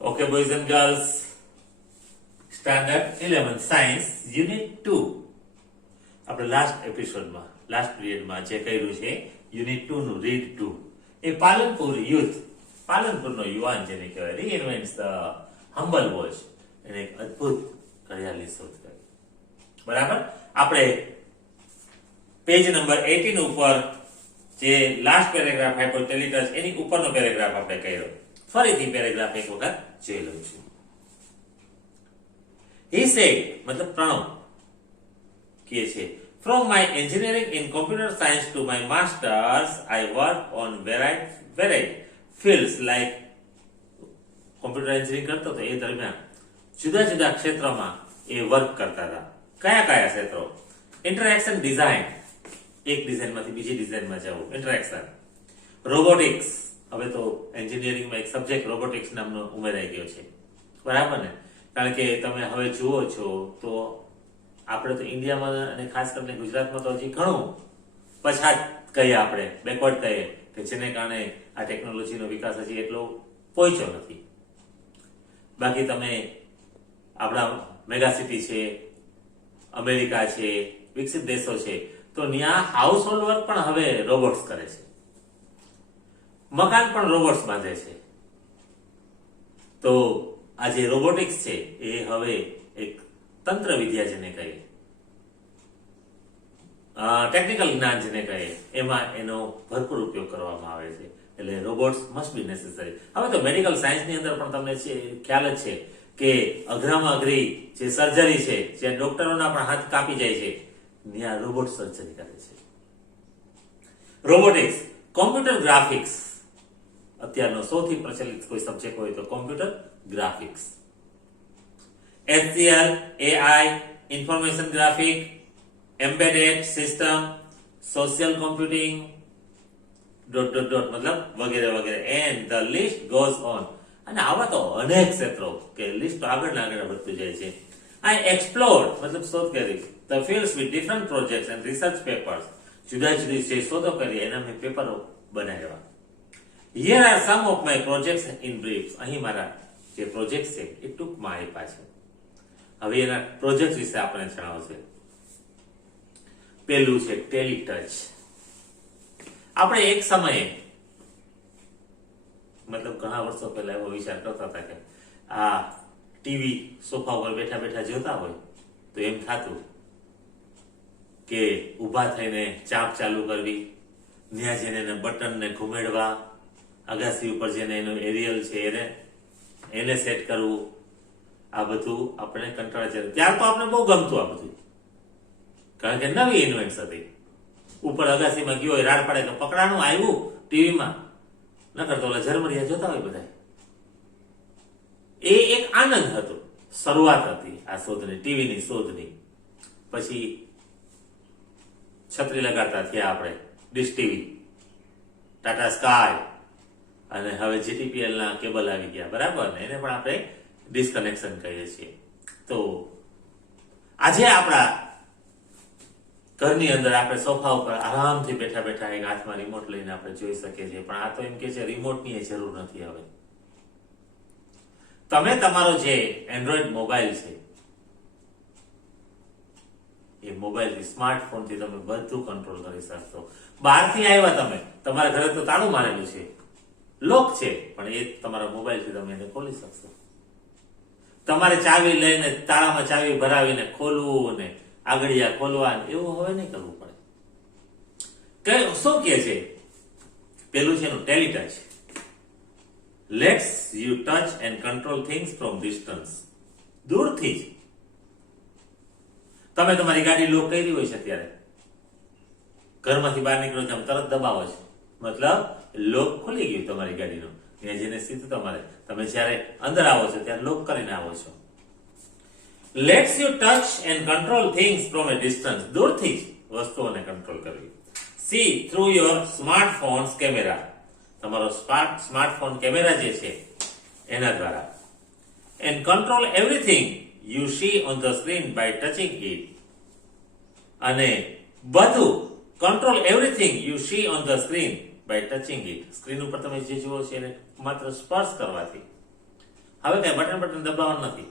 Okay, boys and girls, Standard 11 Science Unit 2. આપણે last એપિસોડમાં last પીરિયડમાં જે કર્યું છે યુનિટ 2 નું રીડ 2 એ પાલનપુર યુથ પાલનપુરનો યુવાન જેને કહેવાય રીઇન્વેન્ટ્સ ધ હમ્બલ વોઇસ એને એક અદ્ભુત ઘડિયાળની શોધ કરી. બરાબર, આપણે પેજ નંબર 18 ઉપર જે લાસ્ટ પેરેગ્રાફ આપ્યો ટેલિટસ એની ઉપરનો પેરેગ્રાફ આપણે કર્યો. ફરીથી પેરેગ્રાફ એક વખત જોઈ લઉં છું. He said, मतलब પ્રણવ કહે છે, from my engineering in computer science to my masters, I work on varied fields like computer engineering કરતો હતો એ દરમિયાન જુદા જુદા ક્ષેત્રોમાં એ વર્ક કરતા હતા. કયા કયા ક્ષેત્રો? ઇન્ટરેક્શન ડિઝાઇન, એક ડિઝાઇનમાંથી બીજી ડિઝાઇનમાં જવું, ઇન્ટરેક્શન. રોબોટિક્સ, હવે તો એન્જિનિયરિંગમાં એક સબ્જેક્ટ રોબોટિક્સ નામનો ઉમેરાઈ ગયો છે. બરાબર ને? કારણ કે તમે હવે જુઓ છો તો આપણે તો ઇન્ડિયામાં અને ખાસ કરીને ગુજરાતમાં તો હજી ઘણું પછાત કહીએ, આપણે બેકવર્ડ કહીએ કે જેને કારણે આ ટેકનોલોજીનો વિકાસ હજી એટલો પહોંચ્યો નથી. બાકી તમે આપણા મેગા સિટી છે, અમેરિકા છે, વિકસિત દેશો છે, તો ત્યાં હાઉસ હોલ્ડ વર્ક પણ હવે રોબોટ્સ કરે છે, મકાન પણ રોબોટ્સ બાંધે છે. તો આ જે રોબોટિક્સ છે એ હવે એક તંત્ર વિદ્યા જેને કહીએ, ટેકનિકલ જ્ઞાન જેને કહીએ, એમાં એનો ભરપૂર ઉપયોગ કરવામાં આવે છે. એટલે રોબોટ્સ મસ્ટ બી નેસેસરી. હવે તો મેડિકલ સાયન્સની અંદર પણ તમને ખ્યાલ જ છે કે અઘરામાં અઘરી જે સર્જરી છે, જે ડોક્ટરોના પણ હાથ કાપી જાય છે, ત્યાં રોબોટ સર્જરી કરે છે. રોબોટિક્સ, કોમ્પ્યુટર ગ્રાફિક્સ, અત્યારનો સૌથી પ્રચલિત કોઈ સબ્જેક્ટ હોય તો computer graphics. HCL, AI, information graphic, embedded system, social computing, મતલબ વગેરે વગેરે, and the list goes on. અને આવા તો અનેક ક્ષેત્રો કે લિસ્ટ આગળ વધતું જાય છે. આઈ એક્સપ્લોર્ડ, મતલબ શોધ કરી, the fields with different projects and research papers. જુદા જુદી જે શોધો કરી એના મેં પેપરો બનાવ્યા. Here are some of my projects in brief. અહીં મારા જે પ્રોજેક્ટ છે એ ટૂંકમાં આપ્યા છે. હવે એના પ્રોજેક્ટ વિશે આપણે જણાવશે. પહેલું છે ટેલિટચ. આપણે એક સમયે, મતલબ ઘણા વર્ષો પહેલા એવો વિચાર કરતા હતા કે આ ટીવી સોફા ઉપર બેઠા બેઠા જોતા હોય તો એમ થતું કે ઊભા થઈને ચાંપ ચાલુ કરવી, ત્યાં જઈને એને બટનને ઘુમેડવા, અગાસી ઉપર જેને એનું એરિયલ છે એને સેટ કરવું, આ બધું આપણે કંટાળા. ત્યાર તો આપણે બહુ ગમતું આ બધું, કારણ કે નવી ઇન્વેન્ટ્સ હતી. ઉપર અગાસીમાં ગયો હોય, રાડ પડે કે પકડાનું આવ્યું ટીવીમાં, ન કરતો ઝરમરિયા જોતા હોય બધા. એ એક આનંદ હતો, શરૂઆત હતી આ શોધની, ટીવીની શોધની. પછી છત્રી લગાડતા થયા આપણે, ડિશ ટીવી, ટાટા સ્કાય, અને હવે જીટીપીએલ ના કેબલ આવી ગયા. બરાબર ને? એને પણ આપણે ડિસ્કનેક્શન કહીએ છીએ. તો આજે આપણા ઘરની અંદર આપણે સોફા ઉપર આરામથી બેઠા બેઠા એક હાથમાં રિમોટ લઈને આપણે જોઈ શકીએ છીએ. પણ આ તો એમ કે છે રિમોટની એ જરૂર નથી. હવે તમે તમારો જે એન્ડ્રોઈડ મોબાઈલ છે એ મોબાઈલ સ્માર્ટફોનથી તમે બધું કંટ્રોલ કરી શકશો. બહારથી આવ્યા તમે, તમારા ઘરે તો તાળું મારેલું છે, લોક છે, પણ એ તમારા મોબાઈલથી તમે એને ખોલી શકશો. તમારે ચાવી લઈને તાળામાં ચાવી ભરાવીને ખોલવું ને આગળિયા ખોલવા એવું હવે નહીં કરવું પડે. શું કે છે? પેલું છે એનું Teletouch. Lets you touch and control things from distance. દૂરથી જ તમે તમારી ગાડી લોક કરી હોય છે, અત્યારે ઘરમાંથી બહાર નીકળો છો તરત દબાવો છો, મતલબ લોક ખુલી ગયું તમારી ગાડીનો. ત્યાં જેને સીધું તમે જ્યારે અંદર આવો છો ત્યારે લોક કરીને આવો છો. Lets you touch and control things from a distance. દૂરથી જ વસ્તુઓને કંટ્રોલ કરવી. See through your smartphone's camera. તમારો સ્માર્ટફોન કેમેરા જે છે એના દ્વારા. And control everything you see on the screen by touching it. અને બધું control everything you see on the screen by touching it. Screen ઉપર તમે જે જુઓ છો એને માત્ર સ્પર્શ કરવાથી હવે કઈ બટન દબાવવાનું નથી.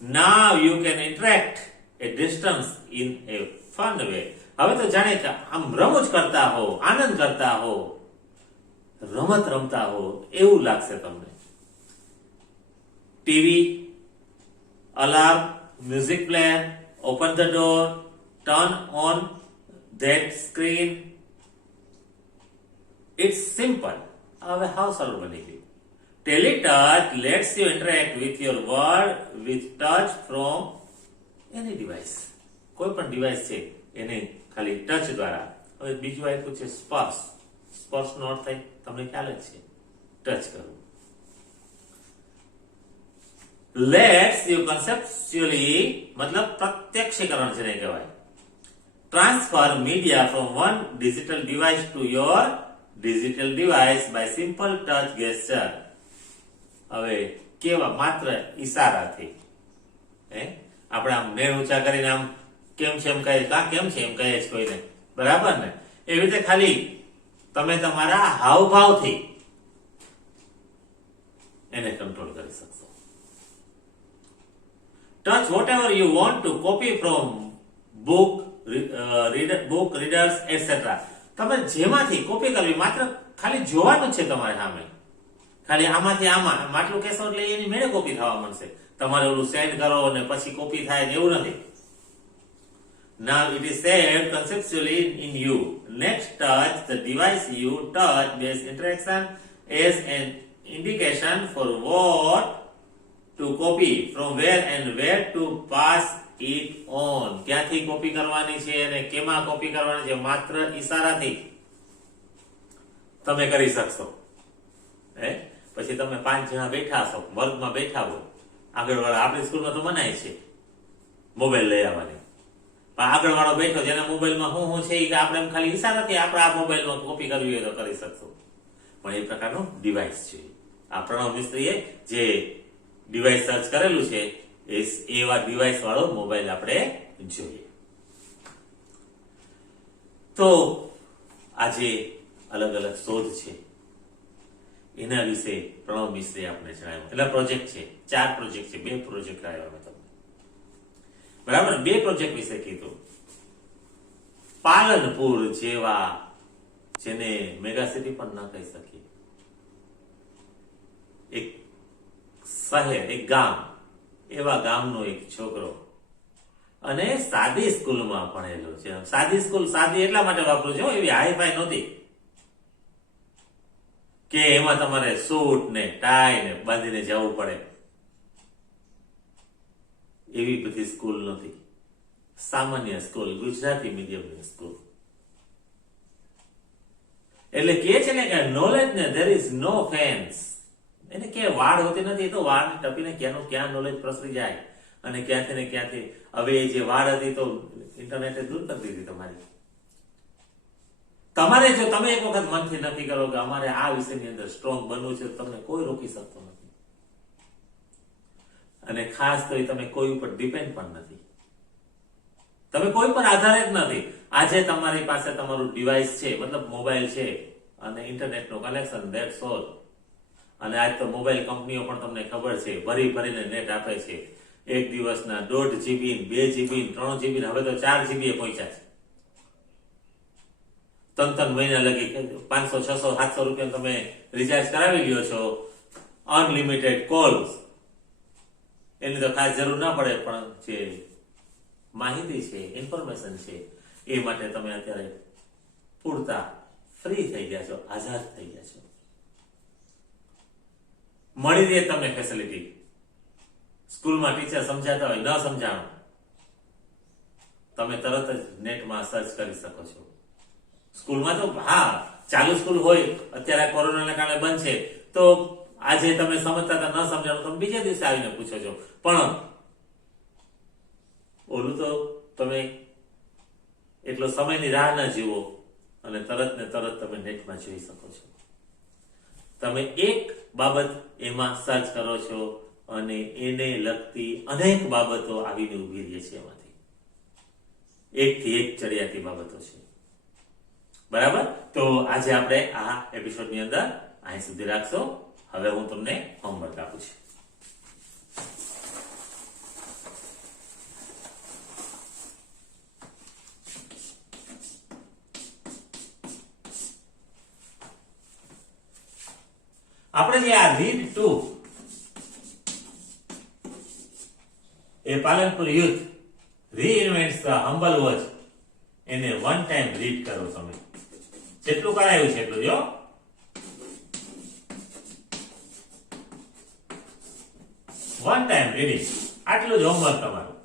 Now you can interact a distance in a fun way. હવે તો જાણે કે આમ રમૂજ કરતા હો, આનંદ કરતા હો, રમત રમતા હો એવું લાગશે તમને. TV, alarm, music player, open the door, turn on that screen. It's simple. હવે હાવ સરળ બની ગયું. Teletouch lets you interact with your world with touch from any device. કોઈ પણ ડિવાઇસ છે એને ખાલી ટચ દ્વારા. હવે બીજું આપ્યું છે સ્પર્શ. સ્પર્શનો અર્થ થાય તમને ખ્યાલ જ છે, ટચ કરવું. Lets you conceptually મતલબ પ્રત્યક્ષીકરણ જેને કહેવાય. Transfer media from one digital device to your digital device by simple touch gesture. હવે કેવા માત્ર ઈશારાથી. આપણે આમ નેણ ઊંચા કરીને આમ કેમ છે એમ કહે, કા કેમ છે એમ કહે છે કોઈને, બરાબર ને? એવી રીતે ખાલી તમે તમારા હાવભાવથી એને કંટ્રોલ કરી શકશો. Touch whatever you want to copy from book, readers, etc. તમે જેમાંથી કોપી કરવી, માત્ર ખાલી જોવાનું છે તમારે સામે. ખાલી આમાંથી આમાં માટલું કહેશો એટલે એની મેળે કોપી થવા મળશે. તમારે ઓલું સેન્ડ કરો અને પછી કોપી થાય એવું નથી. Now it is saved conceptually in you. Next, touch the device you touch based interaction as an indication for what to copy, from where and where to pass it on. ક્યાંથી copy કરવાની છે અને કેમાં copy કરવાની છે માત્ર ઈશારાથી તમે કરી શકશો. પછી તમે 5 જણા બેઠા છો, વર્ગમાં બેઠા હો, આગળવાળા આપણી સ્કૂલમાં તો મનાય છે મોબાઈલ લઈ આવવાની, પણ આગળવાળો બેઠો જેના મોબાઈલમાં હું છે કે આપણે એમ ખાલી ઈશારાથી આપણે આ મોબાઈલમાં કોપી કરવી હોય તો કરી શકશો. પણ એ પ્રકારનું ડિવાઇસ છે. આ પ્રણવ મિસ્ત્રીએ જે ડિવાઇસ સર્ચ કરેલું છે એવા ડિવાઇસ વાળો મોબાઈલ આપણે જોઈએ. તો આજે અલગ અલગ શોધ છે એના વિશે પ્રણવ મિસ્ત્રીએ આપણે જણાવ્યું. એટલે પ્રોજેક્ટ છે, 4 પ્રોજેક્ટ છે, 2 પ્રોજેક્ટ આવ્યા મેં તમને, બરાબર. 2 પ્રોજેક્ટ વિશે કીધું. પાલનપુર જેવા, જેને મેગા સિટી પણ ન કહી શકીએ, એક શહેર, એક ગામ, એવા ગામનો એક છોકરો અને સાદી સ્કૂલમાં ભણેલો છે. સાદી સ્કૂલ, સાદી એટલા માટે વાપરું છું, એવી હાઈફાઈ નહોતી કે એમાં તમારે સૂટ ને ટાઈ ને બાંધીને જવું પડે, એવી બધી સ્કૂલ નથી. સામાન્ય સ્કૂલ, ગુજરાતી મીડિયમની સ્કૂલ. એટલે કે છે ને કે નોલેજ ને ધેર ઇઝ નો ફેન્સ. એને કે વાડ હોતી નથી, એ તો વાડ ટપીને ક્યાંનું ક્યાં નોલેજ પ્રસરી જાય અને ક્યાંથી ને ક્યાંથી. હવે એ જે વાડ હતી તો ઇન્ટરનેટે દૂર કરી દીધી તમારી. તમારે જો તમે એક વખત મનથી નક્કી કરો કે અમારે આ વિષયની અંદર સ્ટ્રોંગ બનવું છે, તમને કોઈ રોકી શકતો નથી. અને ખાસ તો તમે કોઈ ઉપર ડિપેન્ડ પણ નથી, તમે કોઈ પર આધારિત નથી. આજે તમારી પાસે તમારું ડિવાઇસ છે, મતલબ મોબાઈલ છે અને ઇન્ટરનેટનું કનેક્શન, ધેટ્સ ઓલ. અને આજ તો મોબાઈલ કંપનીઓ પણ તમને ખબર છે ભરી ભરીને નેટ આપે છે. એક દિવસના 1.5 GB, 2 GB, 3 GB, હવે તો 4 GB એ પહોંચ્યા છે. 3 મહિના લગી 500, 600, 700 રૂપિયા તમે રિચાર્જ કરાવી લ્યો છો. અનલિમિટેડ કોલ્સ, એની તો ખાસ જરૂર ના પડે, પણ જે માહિતી છે, ઇન્ફોર્મેશન છે, એ માટે તમે અત્યારે પૂરતા ફ્રી થઈ ગયા છો, આઝાદ થઈ ગયા છો. મળી રહે તમને ફેસિલિટી. સ્કૂલમાં ટીચર સમજાતા હોય, ન સમજાણો, તમે તરત જ નેટમાં સર્ચ કરી શકો છો. સ્કૂલમાં તો હા ચાલુ સ્કૂલ હોય, અત્યારે કોરોનાના કારણે બંધ છે, તો આજે તમે સમજતા હતા, ન સમજાણો, તમે બીજા દિવસે આવીને પૂછો છો. પણ ઓલું તો તમે એટલો સમયની રાહ ના જીવો અને તરત ને તરત તમે નેટમાં જોઈ શકો છો. તમે એક બાબત એમાં સર્ચ કરો છો અને એને લગતી અનેક બાબતો આવીને ઉભી રહી છે. એમાંથી એકથી એક ચડિયાતી બાબતો છે, બરાબર. તો આજે આપણે આ એપિસોડની અંદર અહીં સુધી રાખશો. હવે હું તમને હોમવર્ક આપું છું. આપણે જે આ read to a Palanpur youth reinvents the humble watch એને વન ટાઈમ રીડ કરો તમે. જેટલું કરાયું છે એટલું જો. વન ટાઈમ રીડિંગ, આટલું જ હોમવર્ક તમારું.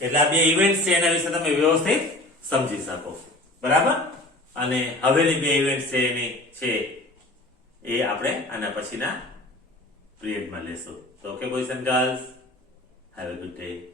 એટલે આ બે ઇવેન્ટ છે એના વિશે તમે વ્યવસ્થિત સમજી શકો. બરાબર. અને હવેની બે ઇવેન્ટ છે એની છે એ આપણે આના પછીના પીરિયડમાં લેશું. તો okay boys and girls, have a good day.